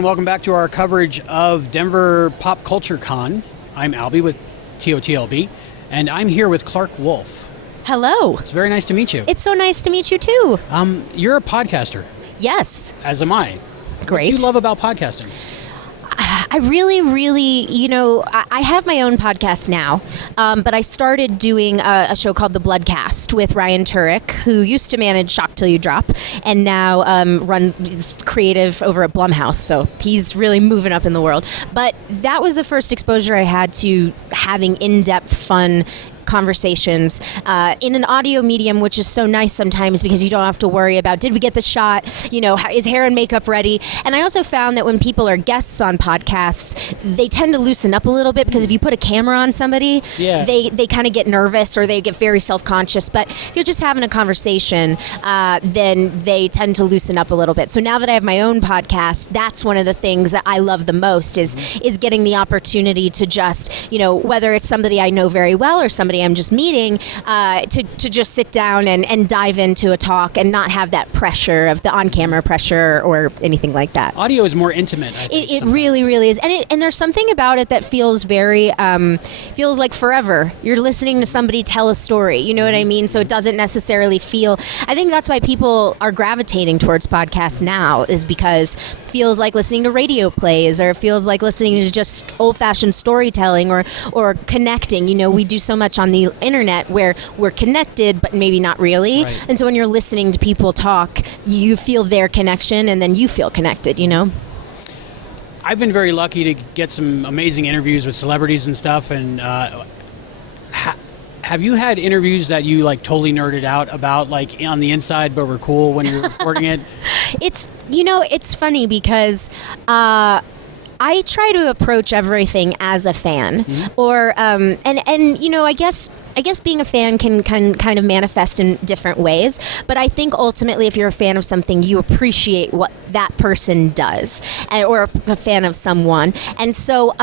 and welcome back to our coverage of Denver Pop Culture Con. I'm Albie with TOTLB, and I'm here with Clarke Wolfe. Hello. It's very nice to meet you. It's so nice to meet you, too. You're a podcaster. Yes. As am I. Great. What do you love about podcasting? I really, I have my own podcast now, but I started doing a show called The Bloodcast with Ryan Turek, who used to manage Shock Till You Drop, and now is creative over at Blumhouse, so he's really moving up in the world. But that was the first exposure I had to having in-depth, fun conversations in an audio medium, which is so nice sometimes because you don't have to worry about, did we get the shot? Is hair and makeup ready? And I also found that when people are guests on podcasts, they tend to loosen up a little bit because if you put a camera on somebody, they kind of get nervous or they get very self-conscious. But if you're just having a conversation, then they tend to loosen up a little bit. So now that I have my own podcast, that's one of the things that I love the most is getting the opportunity to just, whether it's somebody I know very well or somebody I'm just meeting, to just sit down and dive into a talk and not have that pressure of the on-camera pressure or anything like that. Audio is more intimate, I think. It really, really is. And there's something about it that feels very, feels like forever. You're listening to somebody tell a story, you know what I mean? So it doesn't necessarily feel, I think that's why people are gravitating towards podcasts now, is because it feels like listening to radio plays, or it feels like listening to just old-fashioned storytelling or connecting. We do so much on the internet where we're connected, but maybe not really. Right. And so when you're listening to people talk, you feel their connection and then you feel connected, I've been very lucky to get some amazing interviews with celebrities and stuff. And have you had interviews that you totally nerded out about, on the inside, but were cool when you're recording it? It's funny because I try to approach everything as a fan, or I guess being a fan can kind of manifest in different ways. But I think ultimately, if you're a fan of something, you appreciate what that person does, or a fan of someone. And so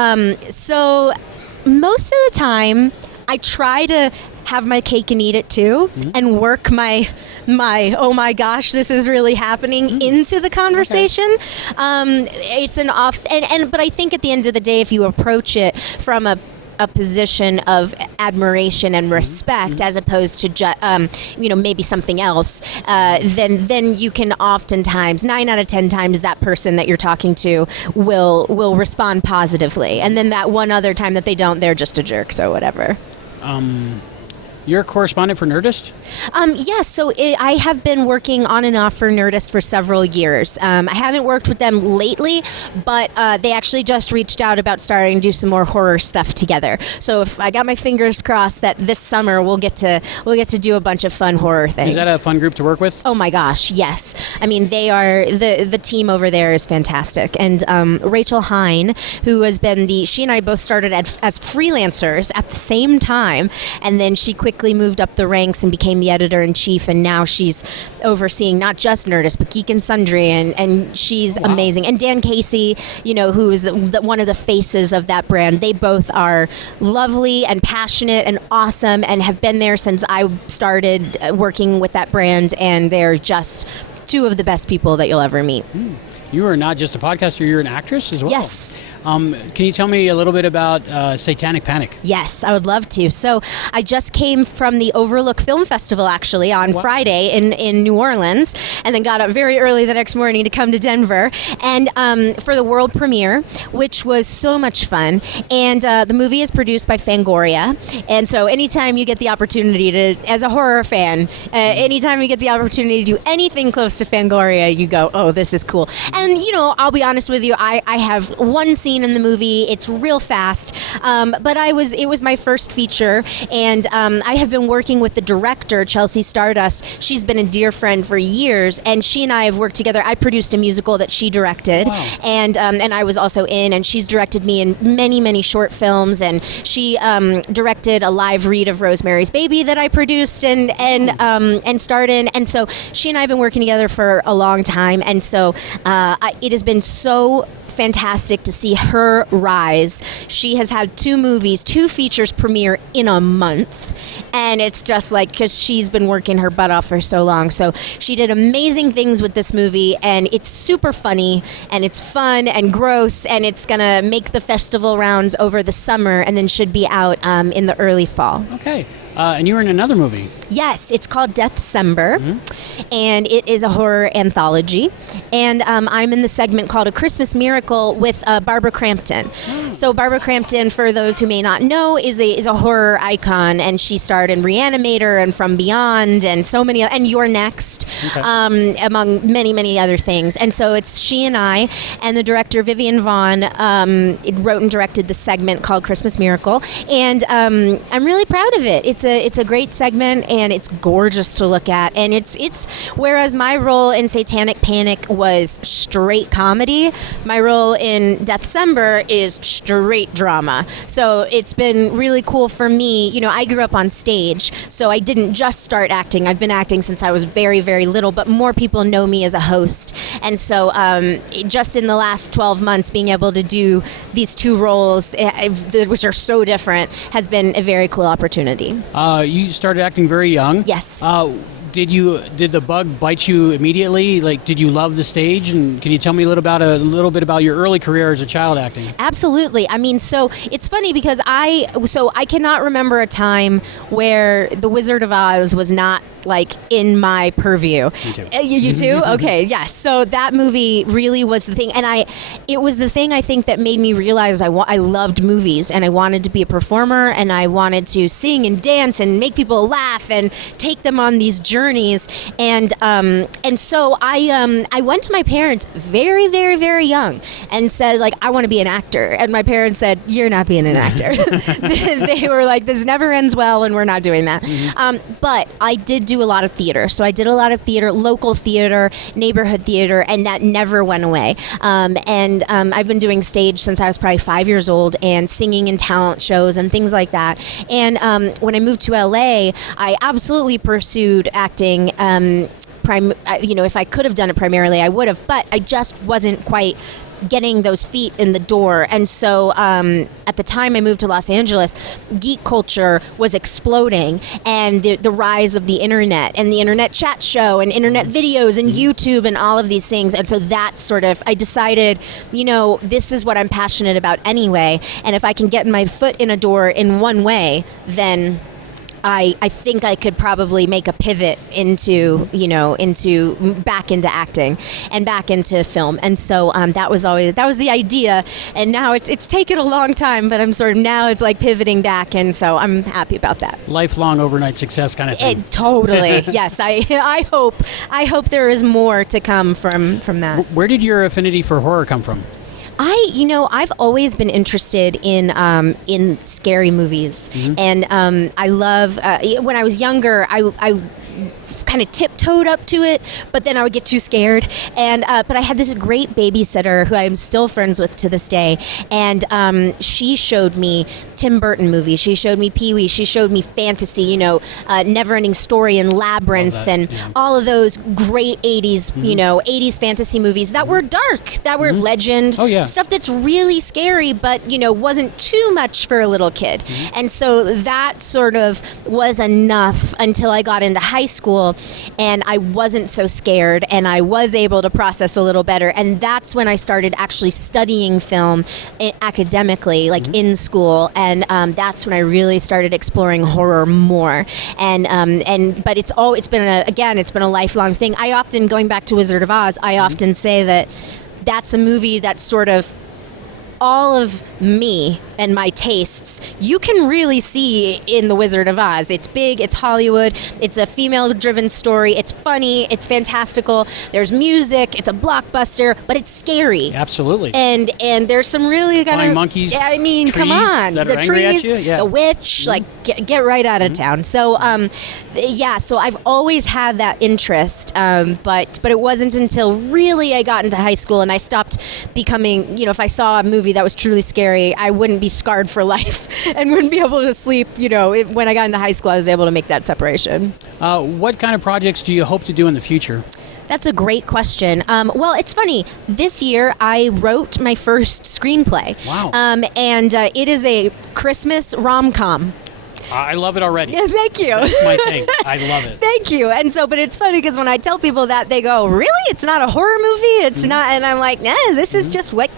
most of the time, I try to have my cake and eat it too, and work my oh my gosh, this is really happening into the conversation. Okay. It's an off, but I think at the end of the day, if you approach it from a position of admiration and respect, as opposed to maybe something else, then you can oftentimes 9 out of 10 times that person that you're talking to will respond positively, and then that one other time that they don't, they're just a jerk, so whatever. You're a correspondent for Nerdist? Yes, so I have been working on and off for Nerdist for several years. I haven't worked with them lately, but they actually just reached out about starting to do some more horror stuff together. So if I got my fingers crossed that this summer we'll get to do a bunch of fun horror things. Is that a fun group to work with? Oh my gosh, yes. I mean, they are the team over there is fantastic, and Rachel Hine, who has been she and I both started as freelancers at the same time, and then she quickly moved up the ranks and became the editor-in-chief, and now she's overseeing not just Nerdist, but Geek and Sundry, and she's amazing. And Dan Casey, who is one of the faces of that brand, they both are lovely and passionate and awesome and have been there since I started working with that brand, and they're just two of the best people that you'll ever meet. You are not just a podcaster, you're an actress as well. Yes. Can you tell me a little bit about Satanic Panic? Yes, I would love to. So I just came from the Overlook Film Festival, actually, on Friday in New Orleans, and then got up very early the next morning to come to Denver, and for the world premiere, which was so much fun. And the movie is produced by Fangoria, and so anytime you get the opportunity to, as a horror fan, anytime you get the opportunity to do anything close to Fangoria, you go, oh, this is cool. And, I'll be honest with you, I have one scene in the movie. It's real fast, but it was my first feature, and I have been working with the director, Chelsea Stardust. She's been a dear friend for years, and she and I have worked together. I produced a musical that she directed, and I was also in, and she's directed me in many, many short films, and she directed a live read of Rosemary's Baby that I produced and starred in, and so she and I have been working together for a long time, and so it has been so fantastic to see her rise. She has had 2 movies, 2 features premiere in a month. And it's just like, because she's been working her butt off for so long. So she did amazing things with this movie, and it's super funny, and it's fun and gross, and it's going to make the festival rounds over the summer and then should be out in the early fall. Okay. And you were in another movie. Yes, it's called Deathcember, and it is a horror anthology. And I'm in the segment called A Christmas Miracle with Barbara Crampton. So Barbara Crampton, for those who may not know, is a horror icon, and she starred in Reanimator and From Beyond and so many, and You're Next, among many, many other things. And so it's she and I, and the director Vivian Vaughn wrote and directed the segment called Christmas Miracle, and I'm really proud of it. It's a great segment, and it's gorgeous to look at, and it's whereas my role in Satanic Panic was straight comedy, my role in Deathcember is straight drama. So it's been really cool for me. You know, I grew up on stage, so I didn't just start acting. I've been acting since I was very, very little, but more people know me as a host. And so just in the last 12 months, being able to do these 2 roles, which are so different, has been a very cool opportunity. You started acting very young. Yes. Did the bug bite you immediately? Like, did you love the stage? And can you tell me a little bit about your early career as a child acting? Absolutely. I mean, so it's funny because I cannot remember a time where The Wizard of Oz was not like in my purview. Me too. You too? Okay, yes. So that movie really was the thing, and it was the thing I think that made me realize I loved movies, and I wanted to be a performer, and I wanted to sing and dance and make people laugh and take them on these journeys. And so I went to my parents very, very, very young and said, like, I want to be an actor. And my parents said, you're not being an actor. They were like, this never ends well, and we're not doing that. But I did do a lot of theater. So I did a lot of theater, local theater, neighborhood theater, and that never went away. I've been doing stage since I was probably 5 years old, and singing in talent shows and things like that. And when I moved to LA, I absolutely pursued acting. If I could have done it primarily, I would have, but I just wasn't quite getting those feet in the door. And so at the time I moved to Los Angeles, geek culture was exploding, and the rise of the internet and the internet chat show and internet videos and YouTube and all of these things. And so that sort of, I decided, this is what I'm passionate about anyway. And if I can get my foot in a door in one way, then I think I could probably make a pivot into back into acting and back into film. And so that was the idea. And now it's taken a long time, but I'm sort of, now it's like pivoting back. And so I'm happy about that. Lifelong overnight success kind of thing. Totally. Yes. I hope there is more to come from that. Where did your affinity for horror come from? I've always been interested in scary movies, and I love. When I was younger, I kind of tiptoed up to it, but then I would get too scared. And but I had this great babysitter who I'm still friends with to this day, and she showed me Tim Burton movies. She showed me Pee-wee. She showed me fantasy, Never-Ending Story and Labyrinth, and all of those great 80s, 80s fantasy movies that were dark, that were legend, stuff that's really scary, but, wasn't too much for a little kid. And so that sort of was enough until I got into high school, and I wasn't so scared, and I was able to process a little better. And that's when I started actually studying film academically, like in school. And that's when I really started exploring horror more. But it's been a lifelong thing. I often, going back to Wizard of Oz, I often say that that's a movie that's sort of all of me and my tastes you can really see in The Wizard of Oz. It's big, it's Hollywood, it's a female-driven story, it's funny, it's fantastical, there's music, it's a blockbuster, but it's scary. Absolutely. And there's some really flying monkeys, trees, come on. That the are trees, angry at you? Yeah. the witch, like get right out of town. So so I've always had that interest, but it wasn't until really I got into high school and I stopped becoming, if I saw a movie that was truly scary, I wouldn't be scarred for life and wouldn't be able to sleep. When I got into high school, I was able to make that separation. What kind of projects do you hope to do in the future? That's a great question. Well, it's funny. This year, I wrote my first screenplay. Wow. And it is a Christmas rom-com. I love it already. Yeah, thank you. That's my thing. I love it. Thank you. And so, but it's funny because when I tell people that, they go, "Really? It's not a horror movie? It's not?" And I'm like, "Nah, this is just what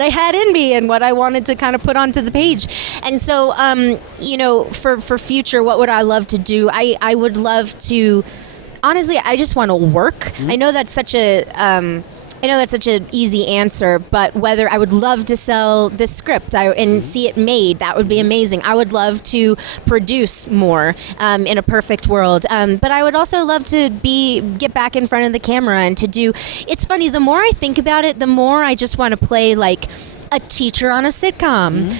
I had in me and what I wanted to kind of put onto the page." And so, for future, what would I love to do? I would love to. Honestly, I just want to work. I know that's such an easy answer, but whether I would love to sell this script and see it made, that would be amazing. I would love to produce more in a perfect world, but I would also love to get back in front of the camera and to do. It's funny. The more I think about it, the more I just want to play like a teacher on a sitcom,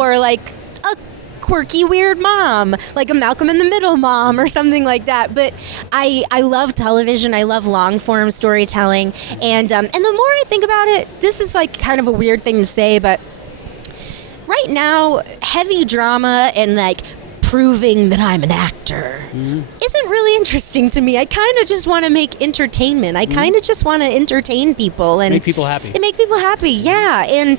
or like a quirky, weird mom, like a Malcolm in the Middle mom or something like that. But I love television. I love long form storytelling. And the more I think about it, this is like kind of a weird thing to say, but right now, heavy drama and like proving that I'm an actor isn't really interesting to me. I kind of just want to make entertainment. I kind of just want to entertain people and make people happy. And make people happy, yeah. And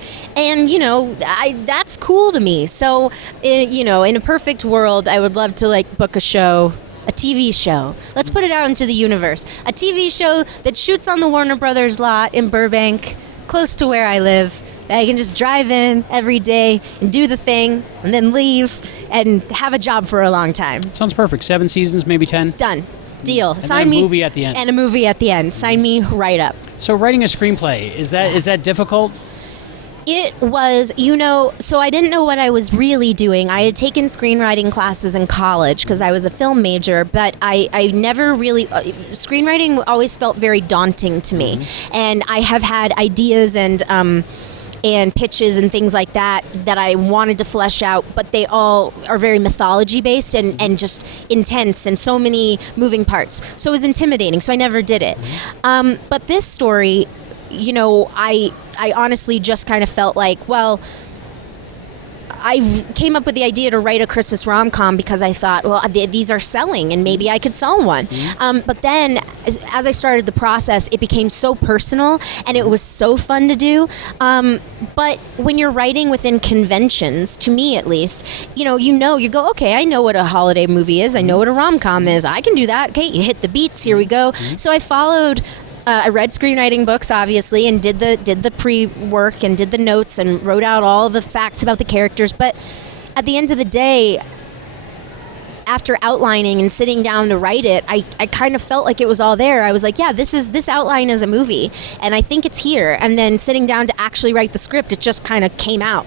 that's cool to me. So, in a perfect world, I would love to like book a show. A TV show. Let's put it out into the universe. A TV show that shoots on the Warner Brothers lot in Burbank, close to where I live. I can just drive in every day and do the thing and then leave and have a job for a long time. Sounds perfect. 7 seasons, maybe 10. Done. Deal. And Sign then a me. movie at the end. And a movie at the end. Sign me right up. So writing a screenplay, is that difficult? It was, so I didn't know what I was really doing. I had taken screenwriting classes in college because I was a film major, but I never really, screenwriting always felt very daunting to me. And I have had ideas and pitches and things like that I wanted to flesh out, but they all are very mythology based and just intense and so many moving parts. So it was intimidating, so I never did it. But this story, I honestly just kind of felt like, well, I came up with the idea to write a Christmas rom-com because I thought, well, these are selling and maybe I could sell one. But then as I started the process, it became so personal and it was so fun to do. But when you're writing within conventions, to me at least, you go, okay, I know what a holiday movie is. I know what a rom-com is. I can do that. Okay, you hit the beats. Here we go. So I followed. I read screenwriting books, obviously, and did the pre-work and did the notes and wrote out all of the facts about the characters. But at the end of the day, after outlining and sitting down to write it, I kind of felt like it was all there. I was like, yeah, this outline is a movie, and I think it's here. And then sitting down to actually write the script, it just kind of came out.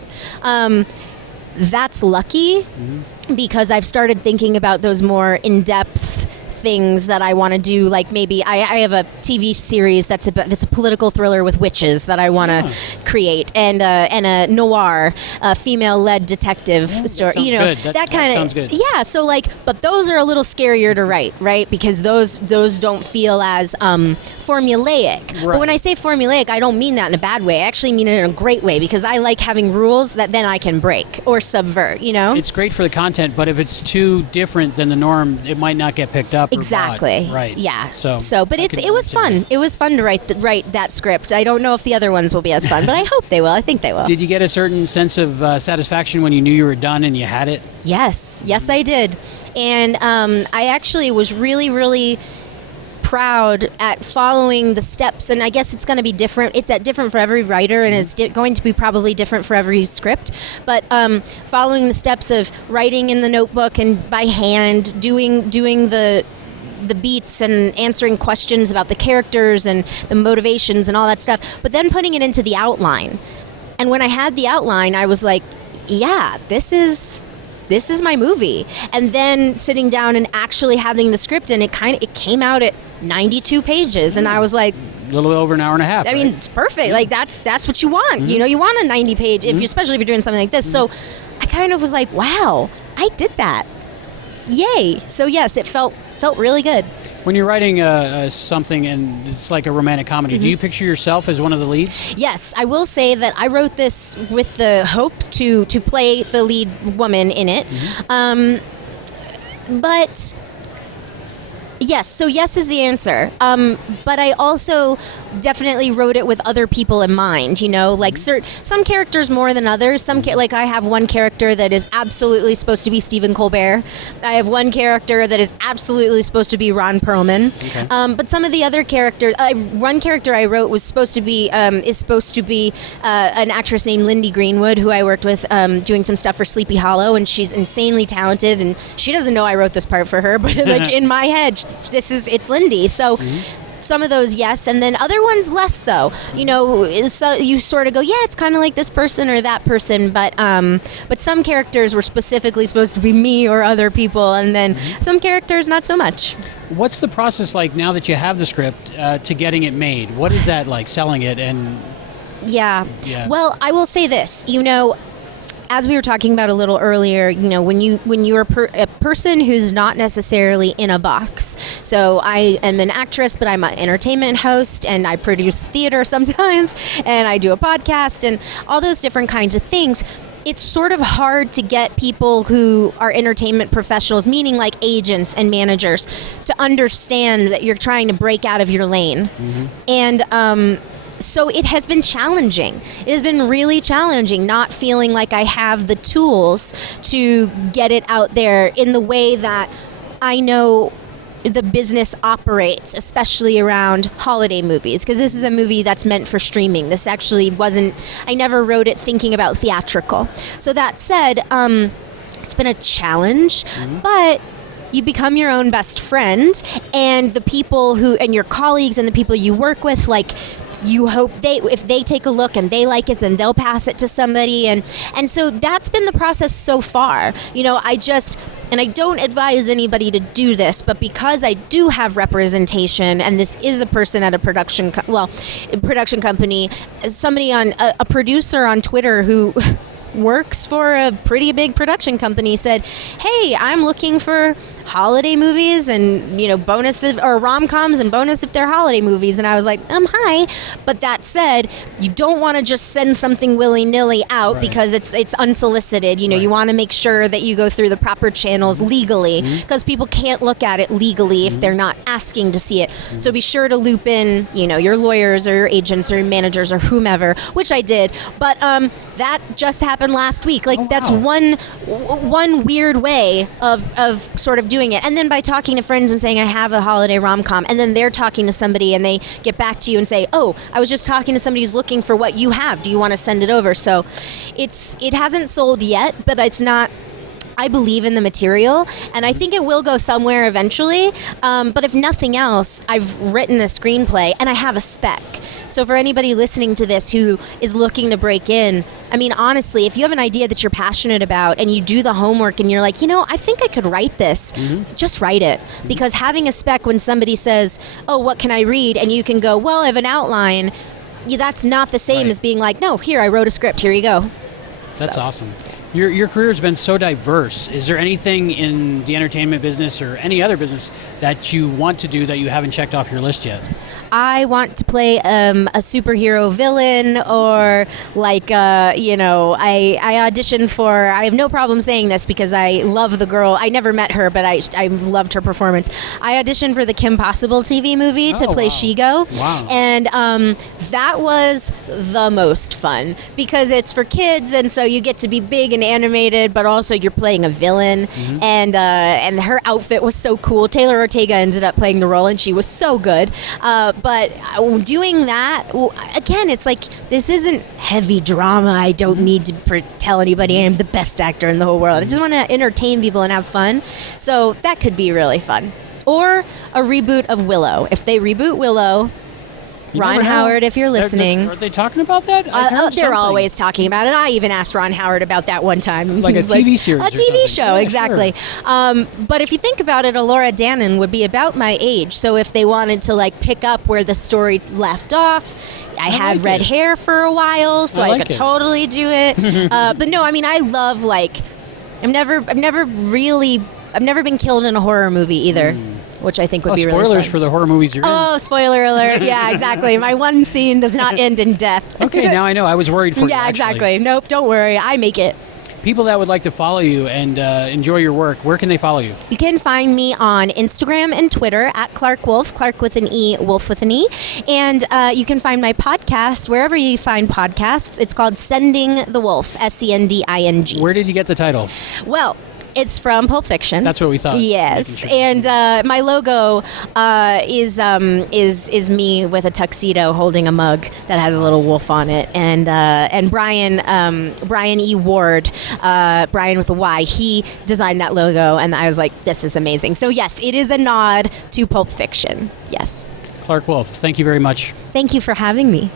That's lucky because I've started thinking about those more in-depth things that I want to do, like maybe I have a TV series that's a political thriller with witches that I want to create, and a noir, female-led detective story. That kind of sounds good. Yeah, so but those are a little scarier to write, right? Because those don't feel as formulaic. Right. But when I say formulaic, I don't mean that in a bad way. I actually mean it in a great way because I like having rules that then I can break or subvert. It's great for the content, but if it's too different than the norm, it might not get picked up. Exactly. Right. Yeah. So but it was fun. It was fun to write that script. I don't know if the other ones will be as fun, but I hope they will. I think they will. Did you get a certain sense of satisfaction when you knew you were done and you had it? Yes, I did. And I actually was really, really proud at following the steps, and I guess it's going to be different. It's different for every writer, and it's going to be probably different for every script. But following the steps of writing in the notebook and by hand, doing the beats and answering questions about the characters and the motivations and all that stuff, but then putting it into the outline. And when I had the outline, I was like, yeah, this is my movie. And then sitting down and actually having the script, and it came out at 92 pages, and I was like, a little over an hour and a half. I mean, it's perfect. Like that's what you want. You want a 90-page, especially if you're doing something like this. So I kind of was like, wow, I did that. Yay. So yes, it felt really good. When you're writing something and it's like a romantic comedy, do you picture yourself as one of the leads? Yes, I will say that I wrote this with the hope to play the lead woman in it. But Yes, so yes is the answer. But I also definitely wrote it with other people in mind, like some characters more than others. Like I have one character that is absolutely supposed to be Stephen Colbert. I have one character that is absolutely supposed to be Ron Perlman. Okay. But some of the other characters, one character I wrote was supposed to be an actress named Lindy Greenwood, who I worked with doing some stuff for Sleepy Hollow, and she's insanely talented, and she doesn't know I wrote this part for her, but like in my head, it's Lindy. So some of those, yes, and then other ones less so. So you sort of go, yeah, it's kind of like this person or that person, but some characters were specifically supposed to be me or other people, and then some characters not so much. What's the process like now that you have the script to getting it made? What is that like, selling it? And yeah. Well, I will say this, as we were talking about a little earlier, when you're a person who's not necessarily in a box. So I am an actress, but I'm an entertainment host, and I produce theater sometimes, and I do a podcast, and all those different kinds of things. It's sort of hard to get people who are entertainment professionals, meaning like agents and managers, to understand that you're trying to break out of your lane. And so it has been challenging. It has been really challenging not feeling like I have the tools to get it out there in the way that I know the business operates, especially around holiday movies, because this is a movie that's meant for streaming. This actually I never wrote it thinking about theatrical. So that said, it's been a challenge, but you become your own best friend, and the people and your colleagues and the people you work with, like, you hope if they take a look and they like it, then they'll pass it to somebody, and so that's been the process so far. And I don't advise anybody to do this, but because I do have representation, and this is a person at a production company, somebody a producer on Twitter who works for a pretty big production company said, hey, I'm looking for holiday movies and, bonuses or rom-coms and bonus if they're holiday movies. And I was like, hi. But that said, you don't want to just send something willy-nilly out because it's unsolicited. You want to make sure that you go through the proper channels legally, because people can't look at it legally if they're not asking to see it. So be sure to loop in, your lawyers or your agents or your managers or whomever, which I did. But that just happened last week. That's one weird way of sort of doing it. And then by talking to friends and saying I have a holiday rom-com, and then they're talking to somebody and they get back to you and say, oh, I was just talking to somebody who's looking for what you have. Do you want to send it over? So it hasn't sold yet, but it's not. I believe in the material, and I think it will go somewhere eventually. But if nothing else, I've written a screenplay and I have a spec. So for anybody listening to this who is looking to break in, I mean, honestly, if you have an idea that you're passionate about and you do the homework and you're like, I think I could write this, just write it. Because having a spec, when somebody says, oh, what can I read? And you can go, well, I have an outline. That's not the same as being like, no, here, I wrote a script. Here you go. That's awesome. Your career has been so diverse. Is there anything in the entertainment business or any other business that you want to do that you haven't checked off your list yet? I want to play a superhero villain, or I auditioned for, I have no problem saying this because I love the girl. I never met her, but I loved her performance. I auditioned for the Kim Possible TV movie to play Shigo. Wow. And that was the most fun because it's for kids, and so you get to be big and animated, but also you're playing a villain. And her outfit was so cool. Taylor Ortega ended up playing the role, and she was so good. But doing that, again, it's like, this isn't heavy drama. I don't need to tell anybody I'm the best actor in the whole world. I just want to entertain people and have fun. So that could be really fun. Or a reboot of Willow. If they reboot Willow, Ron Howard, if you're listening. Are they talking about that? They're always talking about it. I even asked Ron Howard about that one time. Like a TV series. A TV show, exactly. Sure. But if you think about it, Elora Danan would be about my age. So if they wanted to pick up where the story left off, I had red hair for a while, so I could totally do it. But no, I mean, I love I've never been killed in a horror movie either. Which I think would be really fun. Spoilers for the horror movies you're in. Oh, spoiler alert. Yeah, exactly. My one scene does not end in death. Okay, now I know. I was worried for you, Yeah, exactly. Nope, don't worry. I make it. people that would like to follow you and enjoy your work, where can they follow you? You can find me on Instagram and Twitter at Clarke Wolfe, Clarke with an E, Wolf with an E. And you can find my podcast wherever you find podcasts. It's called Sending the Wolf, Sending. Where did you get the title? Well, it's from Pulp Fiction. That's what we thought. Yes, Sure. and my logo is me with a tuxedo holding a mug that has a little wolf on it, and Brian E. Ward, Brian with a Y, he designed that logo, and I was like, this is amazing. So yes, it is a nod to Pulp Fiction. Yes. Clarke Wolfe, thank you very much. Thank you for having me.